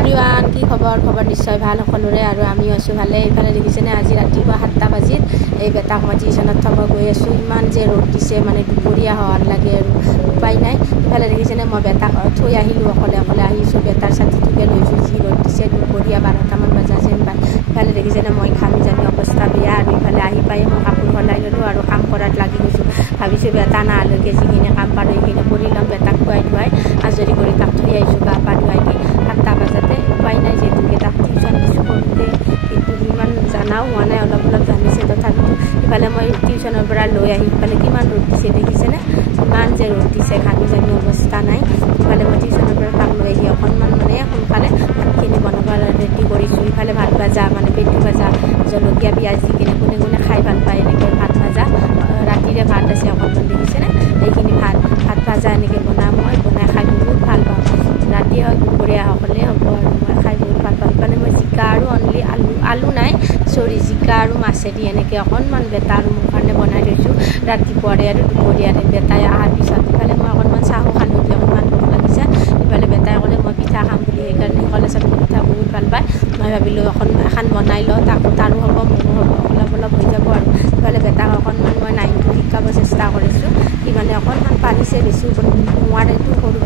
Everyone কি খবৰ নিশ্চয় ভাল সকলোৰে আৰু আমি আছোঁ ভালে। এইফালে দেখিছেনে আজি ৰাতিপুৱা 7টা বাজিত এই বেটাক মই টিউশ্যনত থ'ব গৈ আছোঁ। ইমান যে ৰ'দ দিছে মানে দুপৰীয়া হোৱাৰ লাগে আৰু উপায় নাই। ইফালে দেখিছেনে মই বেটাক থৈ আহিলোঁ, অকলে আহিছোঁ। বেটাৰ ছাতিটোকে লৈছোঁ, যি ৰ'দ দিছে দুপৰীয়া 12টামান বজা যেন পায়। ইফালে দেখিছেনে মই খামজানি অৱস্থা বেয়া আৰু ইফালে আহি পাই মই কাপোৰ সলাই ল'লোঁ আৰু কাম কৰাত লাগি গৈছোঁ। ভাবিছোঁ বেটা নাহালৈকে যিখিনি কাম পাৰোঁ সেইখিনি কৰি ল'ম। বেটাক খুৱাই ধুৱাই আজৰি কৰি তাক থৈ আহিছোঁ গা পা ধুৱাই দি 7টা বজাতে। উপায় নাই যিহেতুকে তাক টিউশ্যন দিছোঁ কৰোঁতে, কিন্তু ইমান জানাও হোৱা নাই, অলপ জানিছে তথাপিতো। ইফালে মই টিউশ্যনৰ পৰা লৈ আহি ইফালে কিমান ৰ'দ দিছে দেখিছেনে, ইমান যে ৰ'দ দিছে ঘামি জামি অৱস্থা নাই। ইফালে মই টিউশ্যনৰ পৰা তাক লৈ আহি অকণমান মানে সোনকালে ভাতখিনি বনাব ৰেডি কৰিছোঁ। ইফালে ভাত ভাজা মানে পেটু ভাজা জলকীয়া পিঁয়াজ দি কিনে কোনে খাই ভাল পায় এনেকৈ ভাত ভাজা, ৰাতিৰে ভাত আছে অকণমান দেখিছেনে, এইখিনি ভাত ভাজা এনেকৈ মই বনাই খাই বহুত ভাল পাওঁ। ৰাতি হওক দুপৰীয়া হ'লে হ'ব আৰু মই খাই বহুত ভাল পাওঁ। মানে মই জিকা আৰু অনলি আলু নাই জিকা আৰু মাছেদি এনেকৈ অকণমান বেটা আৰু মোৰ কাৰণে বনাই থৈছোঁ ৰাতিপুৱাৰে আৰু দুপৰীয়াৰে। বেটাই অহাৰ পিছত ইফালে মই অকণমান চাহো খালোঁ, অকণমান ভোক লাগিছে। ইফালে বেটাই ক'লে মই পিঠা খাম বুলি, সেইকাৰণে ক'লে চাবলৈ পিঠা বহুত ভাল পায়। মই ভাবিলোঁ এখন বনাই লওঁ, তাৰো হ'ব মোৰো হ'ব, অলপ হৈ যাব আৰু। ইফালে বেটাক অকণমান মই 9টো শিকাব চেষ্টা কৰিছোঁ। সি মানে অকণমান পাৰিছে, বেছি নোৱাৰেতো, সৰু